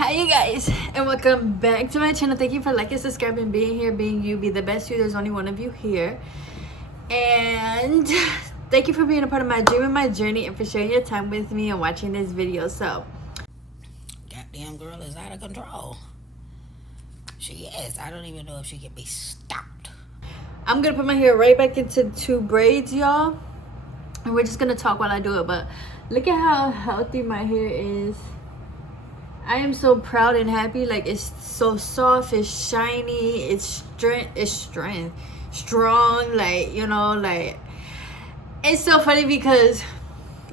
Hi you guys, and welcome back to my channel. Thank you for liking, subscribing, being here, being you, be the best you. There's only one of you here. And thank you for being a part of my dream and my journey, and for sharing your time with me and watching this video. So goddamn girl is out of control. She is. I don't even know if she can be stopped. I'm gonna put my hair right back into 2 braids, y'all, and we're just gonna talk while I do it. But look at how healthy my hair is. I am so proud and happy. Like, it's so soft, it's shiny, it's strong. Like, you know, like, it's so funny because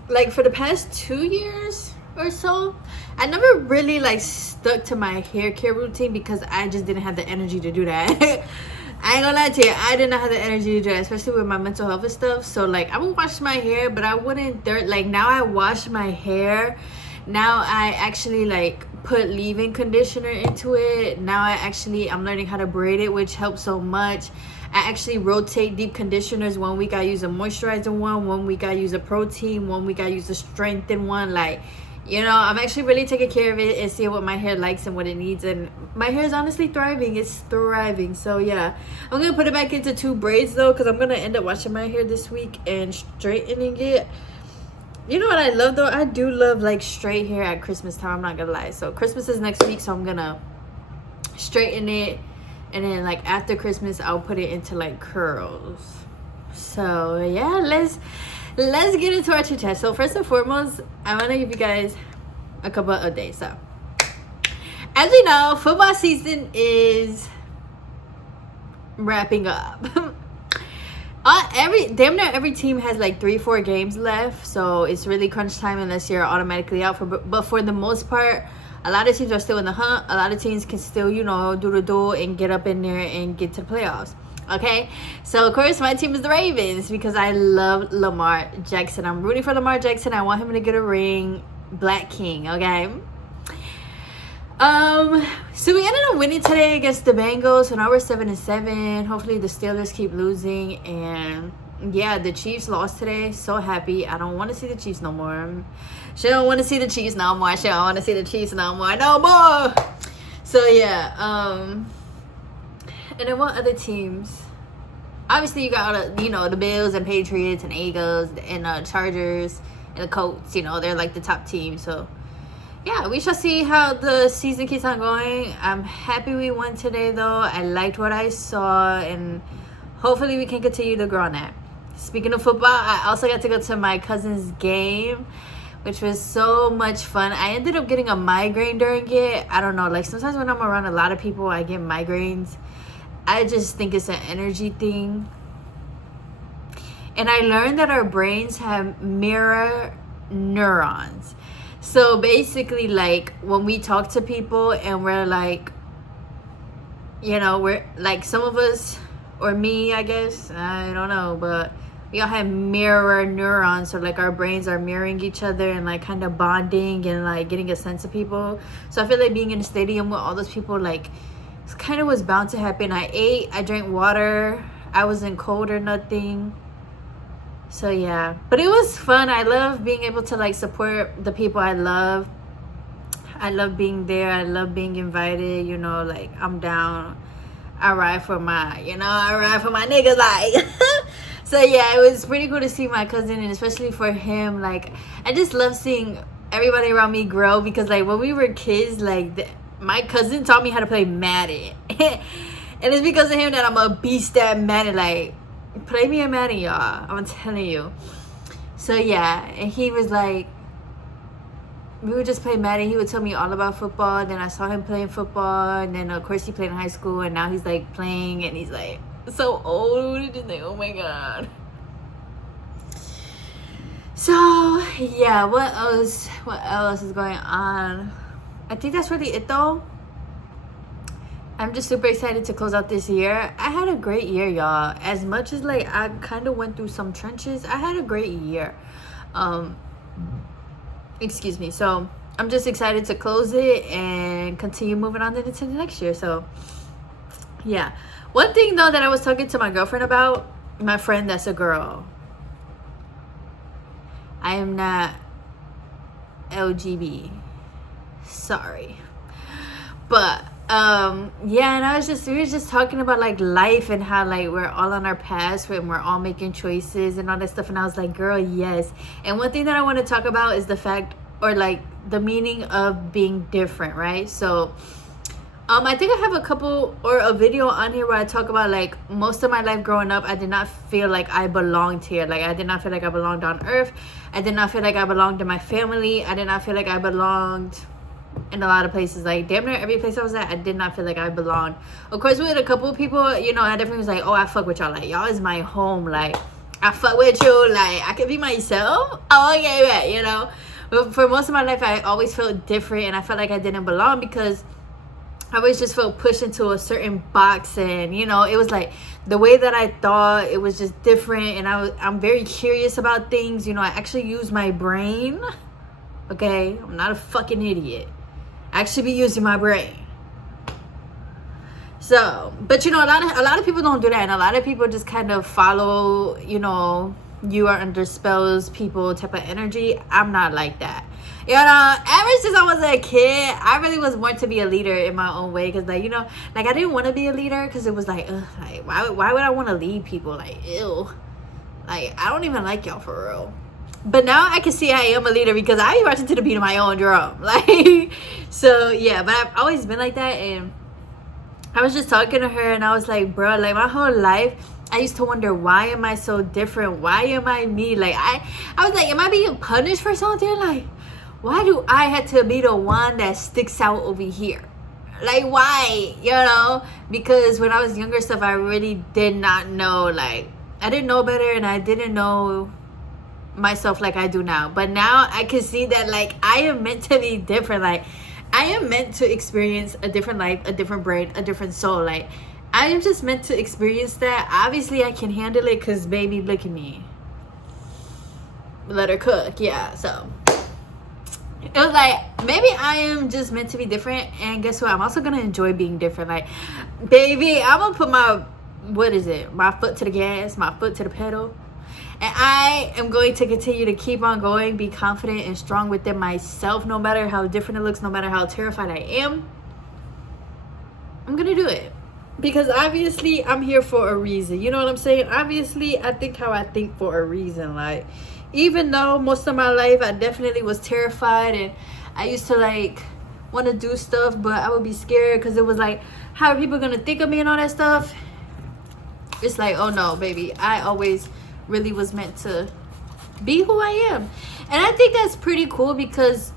like for the past 2 years or so, I never really like stuck to my hair care routine because I just didn't have the energy to do that. I ain't gonna lie to you, I did not have the energy to do that, especially with my mental health and stuff. So like, I would wash my hair, but I wouldn't like, now I wash my hair. Now I actually like put leave-in conditioner into it. Now I'm learning how to braid it, which helps so much. I actually rotate deep conditioners. 1 week I use a moisturizer one week I use a protein, 1 week I use a strengthen one. Like, you know, I'm actually really taking care of it and seeing what my hair likes and what it needs. And my hair is honestly thriving. It's thriving. So yeah, I'm gonna put it back into 2 braids though, because I'm gonna end up washing my hair this week and straightening it. You know what I love though? I do love like straight hair at Christmas time. I'm not gonna lie. So Christmas is next week, so I'm gonna straighten it, and then like after Christmas I'll put it into like curls. So yeah, let's get into our chit chat. So first and foremost, I want to give you guys a couple of updates. So as we know, football season is wrapping up. Damn near every team has like 3-4 games left, so it's really crunch time unless you're automatically out. But for the most part, a lot of teams are still in the hunt. A lot of teams can still, you know, do the do and get up in there and get to the playoffs. Okay, so of course my team is the Ravens because I love Lamar Jackson. I'm rooting for Lamar Jackson. I want him to get a ring, Black King. Okay. So we ended up winning today against the Bengals, so now we're 7-7. Hopefully the Steelers keep losing, and yeah, the Chiefs lost today. So happy. I don't want to see the Chiefs no more. She don't want to see the Chiefs no more. She don't want to see the Chiefs no more. So yeah, and then what other teams? Obviously you got all the, you know, the Bills and Patriots and Eagles and Chargers and the Colts. You know, they're like the top team. So yeah, we shall see how the season keeps on going. I'm happy we won today though. I liked what I saw, and hopefully we can continue to grow on that. Speaking of football, I also got to go to my cousin's game, which was so much fun. I ended up getting a migraine during it. I don't know, like sometimes when I'm around a lot of people I get migraines. I just think it's an energy thing. And I learned that our brains have mirror neurons. So basically, like when we talk to people and we're like, you know, we're like, some of us, or me, I guess, I don't know, but we all have mirror neurons. So like our brains are mirroring each other and like kind of bonding and like getting a sense of people. So I feel like being in a stadium with all those people, like, it's kind of was bound to happen. I ate, I drank water, I wasn't cold or nothing. So yeah, but it was fun. I love being able to like support the people I love. I love being there. I love being invited. You know, like I'm down. I ride for my niggas. Like, so yeah, it was pretty cool to see my cousin, and especially for him. Like, I just love seeing everybody around me grow, because like when we were kids, like my cousin taught me how to play Madden, and it's because of him that I'm a beast at Madden. Like, play me a Madden, y'all, I'm telling you. So yeah, and he was like, we would just play Madden. He would tell me all about football. Then I saw him playing football, and then of course he played in high school, and now he's like playing, and he's like so old. Just like, oh my god. So yeah, what else is going on? I think that's really it though. I'm just super excited to close out this year. I had a great year, y'all. As much as like I kind of went through some trenches, I had a great year. Excuse me. So I'm just excited to close it and continue moving on into the next year. So yeah. One thing though that I was talking to my girlfriend about, my friend that's a girl. I am not LGB. Sorry. But yeah, and we were just talking about like life and how like we're all on our paths when we're all making choices and all that stuff. And I was like, girl, yes. And one thing that I want to talk about is the fact, or like the meaning of being different, right? So I think I have a couple or a video on here where I talk about like most of my life growing up, I did not feel like I belonged here. Like I did not feel like I belonged on earth. I did not feel like I belonged to my family. I did not feel like I belonged in a lot of places. Like damn near every place I was at, I did not feel like I belonged. Of course, with a couple of people, you know, I definitely was like, oh, I fuck with y'all. Like y'all is my home. Like I fuck with you. Like I could be myself. Oh, okay, right, you know. But for most of my life, I always felt different, and I felt like I didn't belong because I always just felt pushed into a certain box, and you know, it was like the way that I thought, it was just different. And I'm very curious about things. You know, I actually use my brain. Okay, I'm not a fucking idiot. I actually be using my brain. So, but you know, a lot of people don't do that, and a lot of people just kind of follow, you know, you are under spells people type of energy. I'm not like that. You know, ever since I was a kid, I really was born to be a leader in my own way. Because, like, you know, like, I didn't want to be a leader because it was like, ugh, like, why would I want to lead people? Like, ew. Like, I don't even like y'all for real. But now I can see I am a leader because I be marching to the beat of my own drum. Like, so, yeah. But I've always been like that. And I was just talking to her, and I was like, bro, like, my whole life, I used to wonder, why am I so different? Why am I me? Like, I was like, am I being punished for something? Like, why do I have to be the one that sticks out over here? Like, why? You know? Because when I was younger stuff, I really did not know. Like, I didn't know better, and I didn't know myself like I do now. But now I can see that, like, I am meant to be different. Like, I am meant to experience a different life, a different brain, a different soul. Like, I am just meant to experience that. Obviously, I can handle it because, baby, look at me. Let her cook. Yeah, so it was like, maybe I am just meant to be different. And guess what? I'm also going to enjoy being different. Like, baby, I'm going to put my foot to the gas, my foot to the pedal. And I am going to continue to keep on going, be confident and strong within myself, no matter how different it looks, no matter how terrified I am. I'm going to do it. Because obviously, I'm here for a reason. You know what I'm saying? Obviously, I think how I think for a reason. Like, even though most of my life I definitely was terrified, and I used to like want to do stuff, but I would be scared because it was like, how are people going to think of me and all that stuff? It's like, oh no, baby. I always really was meant to be who I am. And I think that's pretty cool because,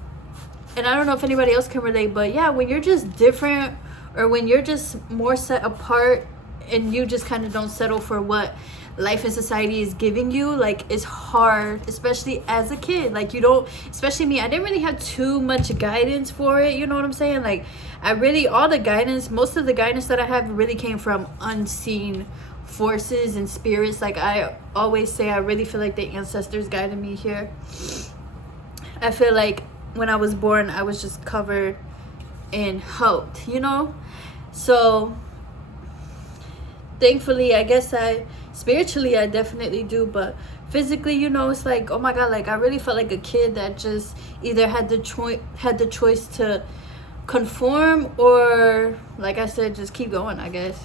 and I don't know if anybody else can relate, but yeah, when you're just different, or when you're just more set apart and you just kind of don't settle for what life and society is giving you, like, it's hard, especially as a kid. Like, you don't, especially me, I didn't really have too much guidance for it. You know what I'm saying? Like, most of the guidance that I have really came from unseen forces and spirits. Like, I always say, I really feel like the ancestors guided me here. I feel like when I was born, I was just covered and helped, you know. So thankfully, I guess spiritually I definitely do, but physically, you know, it's like, oh my god, like, I really felt like a kid that just either had the choice to conform, or, like I said, just keep going, I guess.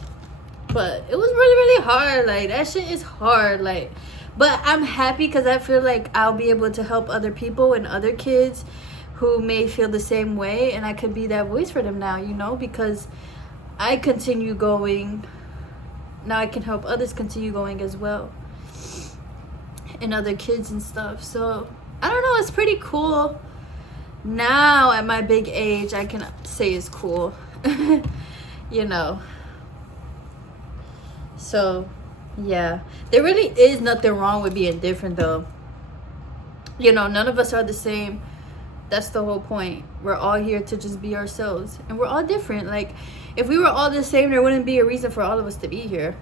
But it was really, really hard. Like, that shit is hard. Like, but I'm happy because I feel like I'll be able to help other people and other kids who may feel the same way, and I could be that voice for them now, you know, because I continue going. Now I can help others continue going as well, and other kids and stuff. So I don't know, it's pretty cool. Now at my big age, I can say it's cool. You know. So yeah, there really is nothing wrong with being different though. You know, none of us are the same. That's the whole point. We're all here to just be ourselves, and we're all different. Like, if we were all the same, there wouldn't be a reason for all of us to be here.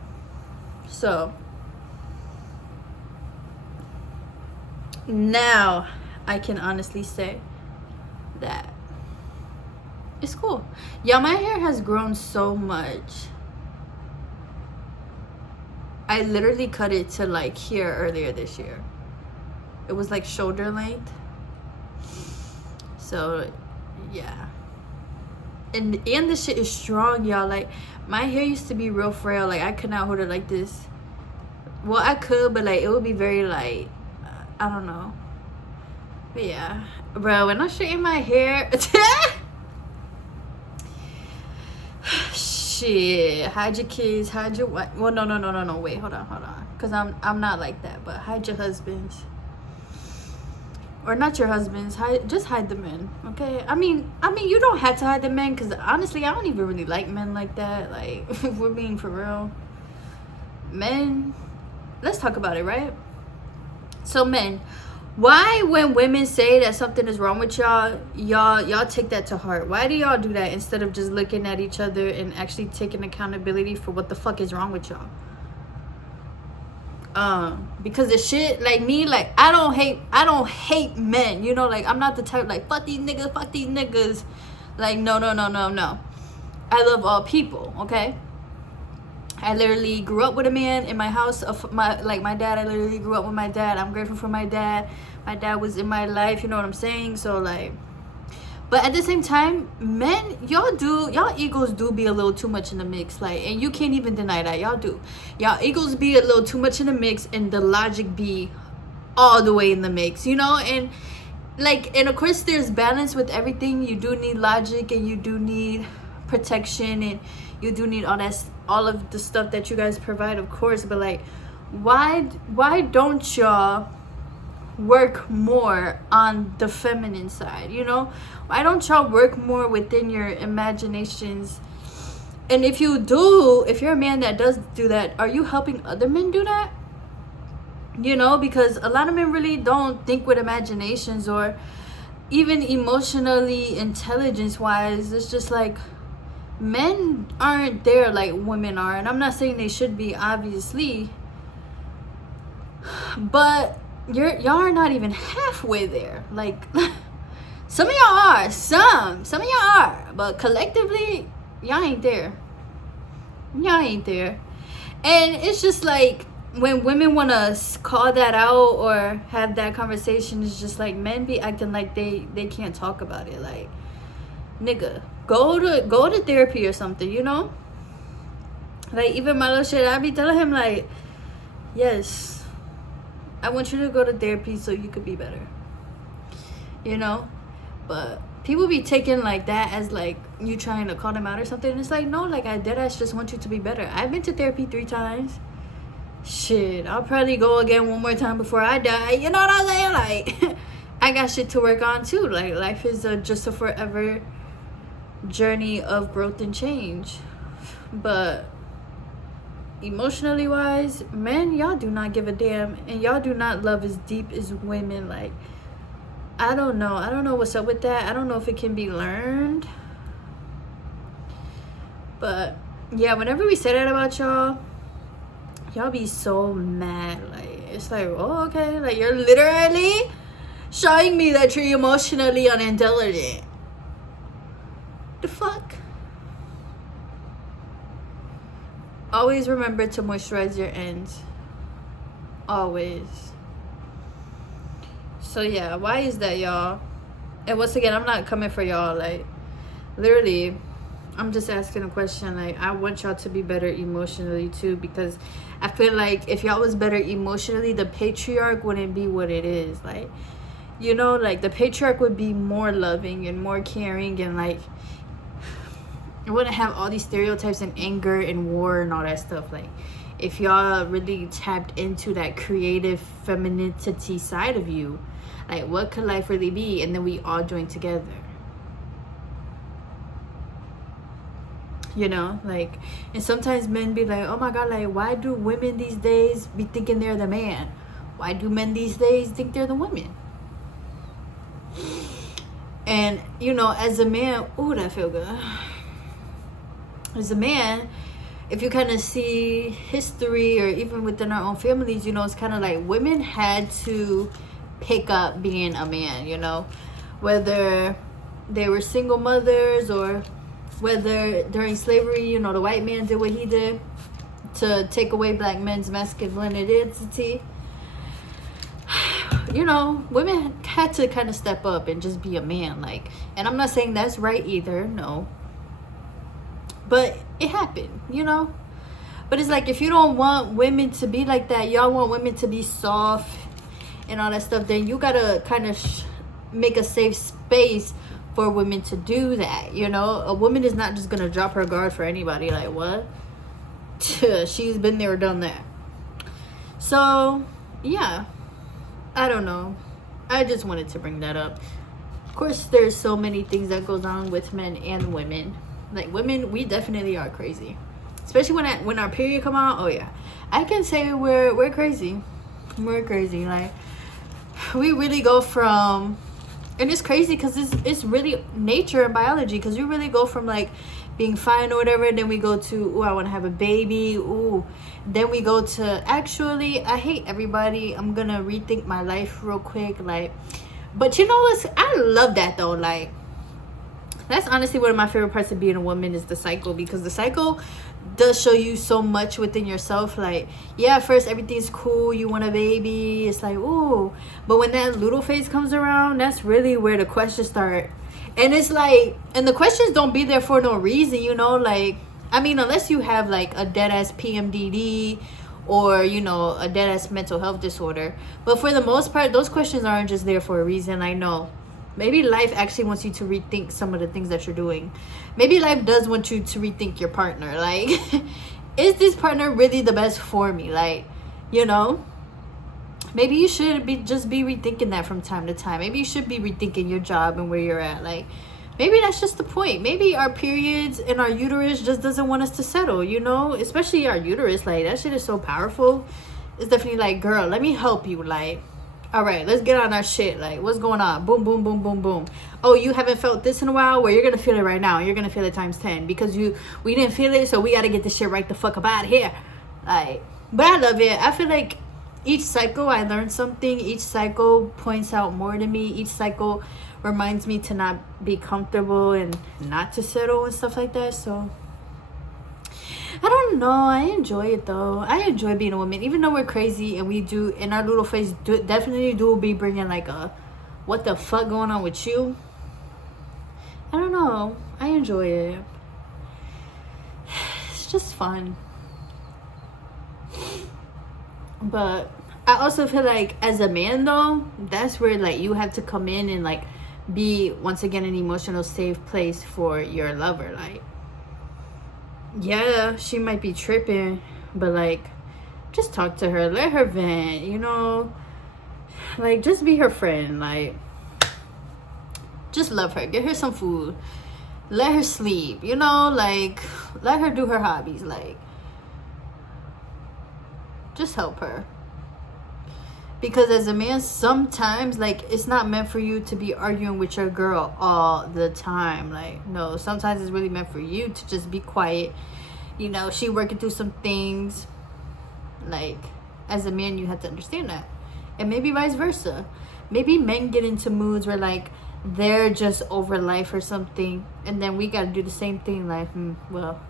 So now I can honestly say that it's cool. Yeah, my hair has grown so much. I literally cut it to like here earlier this year. It was like shoulder length. So yeah, and this shit is strong, y'all. Like, my hair used to be real frail. Like, I could not hold it like this. Well, I could, but like it would be very like, I don't know. But yeah, bro, when I straighten my hair, shit, hide your kids, hide your what? Well, no. Wait, hold on, cause I'm not like that. But hide your husbands, or not your husbands. Just hide the men, okay? I mean, you don't have to hide the men, cause honestly, I don't even really like men like that. Like, if we're being for real, men. Let's talk about it, right? So, men, why when women say that something is wrong with y'all take that to heart? Why do y'all do that instead of just looking at each other and actually taking accountability for what the fuck is wrong with y'all? Because the shit, like me, like I don't hate men, you know, like I'm not the type like fuck these niggas. Like no. I love all people, okay? I literally grew up with a man in my house. My dad, I literally grew up with my dad. I'm grateful for my dad. My dad was in my life, you know what I'm saying? So like, but at the same time, men, y'all egos do be a little too much in the mix. Like, and you can't even deny that. Y'all do. Y'all egos be a little too much in the mix, and the logic be all the way in the mix, you know? And like, and of course there's balance with everything. You do need logic, and you do need protection, and you do need all of the stuff that you guys provide, of course. But like, why don't y'all work more on the feminine side, you know? Why don't y'all work more within your imaginations? And if you're a man that does do that, are you helping other men do that? You know, because a lot of men really don't think with imaginations, or even emotionally intelligence wise. It's just like, men aren't there like women are. And I'm not saying they should be, obviously, but y'all are not even halfway there. Like, some of y'all are, some of y'all are, but collectively y'all ain't there. And it's just like, when women want to call that out or have that conversation, it's just like men be acting like they can't talk about it. Like, nigga, go to therapy or something, you know? Like, even my little shit, I be telling him like, yes, I want you to go to therapy so you could be better, you know? But people be taking like that as like you trying to call them out or something. And it's like, no, like, I deadass just want you to be better. I've been to therapy 3 times. Shit, I'll probably go again one more time before I die, you know what I'm saying? Like, I got shit to work on too. Like, life is just a forever journey of growth and change. But emotionally wise, men, y'all do not give a damn, and y'all do not love as deep as women. Like, I don't know what's up with that. I don't know if it can be learned, but yeah, whenever we say that about y'all be so mad. Like, it's like, oh, okay, like, you're literally showing me that you're emotionally unintelligent. The fuck? Always remember to moisturize your ends. Always. So yeah, why is that, y'all? And once again, I'm not coming for y'all. Like, literally, I'm just asking a question. Like, I want y'all to be better emotionally too, because I feel like if y'all was better emotionally, the patriarch wouldn't be what it is. Like, you know, like, the patriarch would be more loving and more caring, and like, it wouldn't have all these stereotypes and anger and war and all that stuff. Like, if y'all really tapped into that creative femininity side of you, like, what could life really be? And then we all join together, you know? Like, and sometimes men be like, oh my god, like, why do women these days be thinking they're the man? Why do men these days think they're the women? And, you know, as a man, ooh, that feel good. As a man, if you kind of see history, or even within our own families, you know, it's kind of like women had to pick up being a man, you know, whether they were single mothers, or whether during slavery, you know, the white man did what he did to take away black men's masculinity. You know, women had to kind of step up and just be a man. Like, and I'm not saying that's right either, no, but it happened, you know. But it's like, if you don't want women to be like that, y'all want women to be soft and all that stuff, then you gotta kind of make a safe space for women to do that, you know. A woman is not just gonna drop her guard for anybody. Like, what? She's been there, done that. So yeah, I don't know, I just wanted to bring that up. Of course, there's so many things that goes on with men and women. Like, women, we definitely are crazy, especially when our period come out. Oh yeah, I can say we're crazy. We're crazy. Like, we really go from, and it's crazy because it's really nature and biology, because you really go from like being fine or whatever, and then we go to, oh, I want to have a baby. Ooh, then we go to, actually, I hate everybody, I'm gonna rethink my life real quick. Like, but you know what, I love that though. Like, that's honestly one of my favorite parts of being a woman, is the cycle, because the cycle does show you so much within yourself. Like, yeah, at first everything's cool, you want a baby, it's like, ooh, but when that little phase comes around, that's really where the questions start. And it's like, and the questions don't be there for no reason, you know. Like, I mean, unless you have like a dead ass PMDD, or, you know, a dead ass mental health disorder. But for the most part, those questions aren't just there for a reason. I know maybe life actually wants you to rethink some of the things that you're doing. Maybe life does want you to rethink your partner. Like, is this partner really the best for me? Like, you know, maybe you should be rethinking that from time to time. Maybe you should be rethinking your job and where you're at. Like, maybe that's just the point. Maybe our periods and our uterus just doesn't want us to settle, you know, especially our uterus. Like, that shit is so powerful. It's definitely like, girl, let me help you. Like, all right, let's get on our shit. Like, what's going on? Boom, boom, boom, boom, boom. Oh, you haven't felt this in a while? Well, you're gonna feel it right now. You're gonna feel it times 10, because we didn't feel it, so we gotta get this shit right the fuck up out of here. Like, but I love it. I feel like each cycle I learn something. Each cycle points out more to me. Each cycle reminds me to not be comfortable and not to settle and stuff like that. So I don't know, I enjoy it though. I enjoy being a woman, even though we're crazy and we do in our little face definitely do be bringing like a, what the fuck going on with you. I don't know, I enjoy it. It's just fun. But I also feel like as a man though, that's where like you have to come in and like be once again an emotional safe place for your lover. Like, yeah, she might be tripping, but like, just talk to her, let her vent, you know. Like, just be her friend. Like, just love her, get her some food, let her sleep, you know. Like, let her do her hobbies. Like, just help her. Because as a man, sometimes like it's not meant for you to be arguing with your girl all the time. Like, no, sometimes it's really meant for you to just be quiet. You know, she working through some things. Like, as a man, you have to understand that. And maybe vice versa. Maybe men get into moods where like they're just over life or something, and then we gotta do the same thing. Like, well,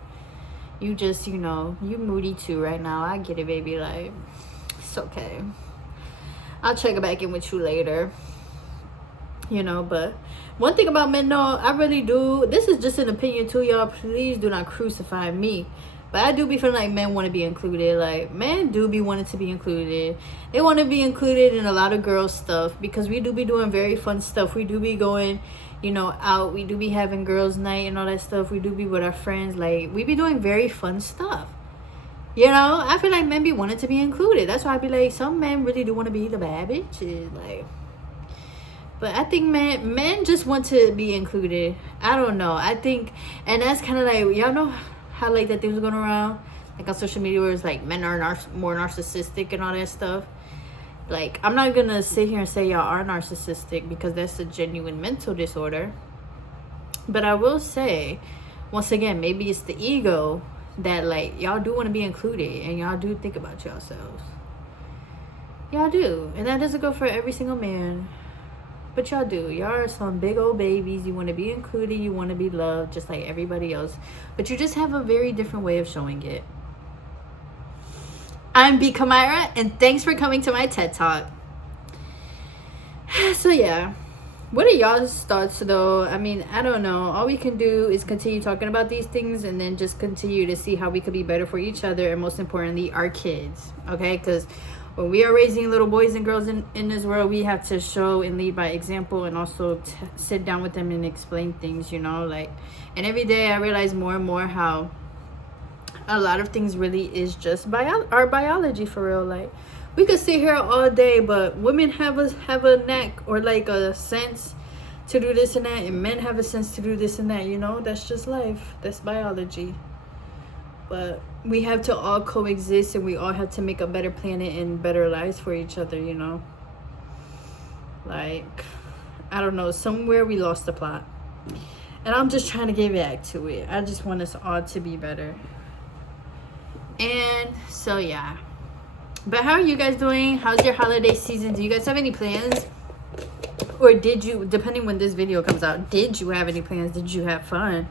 you just, you know, you moody too right now. I get it, baby. Like, it's okay, I'll check back in with you later, you know. But one thing about men though, I really do, this is just an opinion too, y'all, please do not crucify me, but I do be feeling like men want to be included. Like, men do be wanting to be included. They want to be included in a lot of girl stuff, because we do be doing very fun stuff. We do be going, you know, out. We do be having girls night and all that stuff. We do be with our friends. Like, we be doing very fun stuff. You know, I feel like men be wanting to be included. That's why I be like, some men really do want to be the bad bitches. Like, but I think men just want to be included. I don't know. I think, and that's kind of like, y'all know how like that thing was going around, like on social media, where it's like men are more narcissistic and all that stuff. Like, I'm not gonna sit here and say y'all are narcissistic, because that's a genuine mental disorder. But I will say, once again, maybe it's the ego that like y'all do want to be included, and y'all do think about yourselves. Y'all do. And that doesn't go for every single man, but y'all do. Y'all are some big old babies. You want to be included, you want to be loved just like everybody else, but you just have a very different way of showing it. I'm B Kamira, and thanks for coming to my TED Talk. So yeah, What are y'all's thoughts though? I mean, I don't know. All we can do is continue talking about these things and then just continue to see how we could be better for each other and most importantly, our kids. Okay? Because when we are raising little boys and girls in this world, we have to show and lead by example and also sit down with them and explain things, you know? Like, and every day I realize more and more how a lot of things really is just our biology for real. Like, we could sit here all day, but women have a knack or like a sense to do this and that, and men have a sense to do this and that, you know? That's just life. That's biology. But we have to all coexist and we all have to make a better planet and better lives for each other, you know? Like, I don't know, somewhere we lost the plot. And I'm just trying to get back to it. I just want us all to be better. And so yeah. But how are you guys doing? How's your holiday season? Do you guys have any plans? Or did you, depending when this video comes out, did you have any plans? Did you have fun?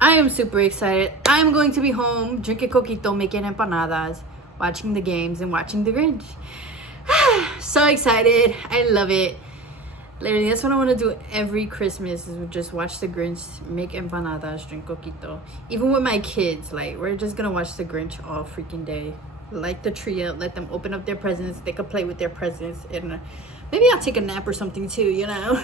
I am super excited. I'm going to be home, drinking coquito, making empanadas, watching the games, and watching The Grinch. So excited. I love it. Literally, that's what I want to do every Christmas, is just watch The Grinch, make empanadas, drink coquito. Even with my kids, like, we're just going to watch The Grinch all freaking day. Light the tree up, let them open up their presents. They could play with their presents. And maybe I'll take a nap or something too, you know?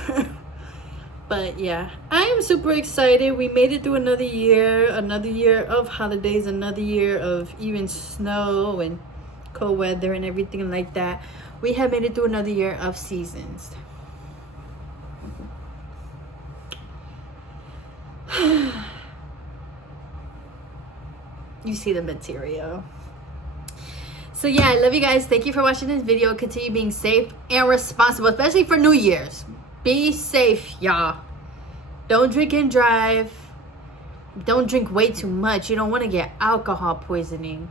But yeah, I am super excited. We made it through another year of holidays, another year of even snow and cold weather and everything like that. We have made it through another year of seasons. You see the material. So yeah, I love you guys. Thank you for watching this video. Continue being safe and responsible, especially for New Year's. Be safe, y'all. Don't drink and drive. Don't drink way too much. You don't want to get alcohol poisoning.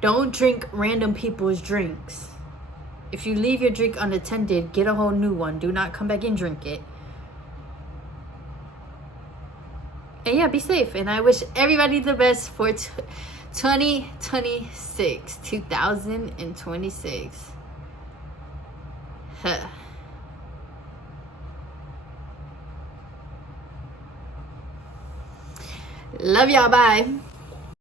Don't drink random people's drinks. If you leave your drink unattended, get a whole new one. Do not come back and drink it. And yeah, be safe. And I wish everybody the best for 2026. Huh. Love y'all. Bye.